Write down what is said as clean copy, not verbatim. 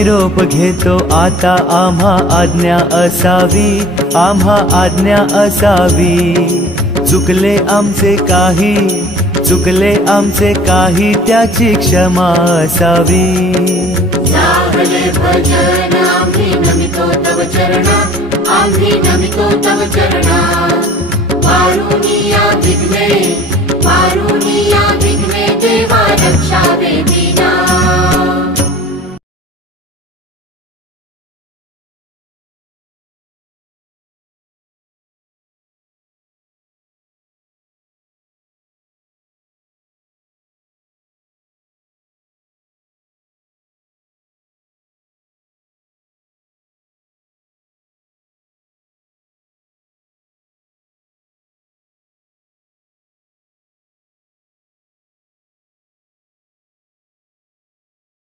निरोप घेतो आता, आम्हा आज्ञा असावी, आम्हा आज्ञा असावी। चुकले आमचे काही, चुकले आमचे काही, त्याची क्षमा असावी। लाभले भजन आम्ही नमितो तव चरणा, आम्ही नमितो तव चरणा। पारुनिया विघ्ने, पारुनिया विघ्ने, देवा रक्षावे दीना।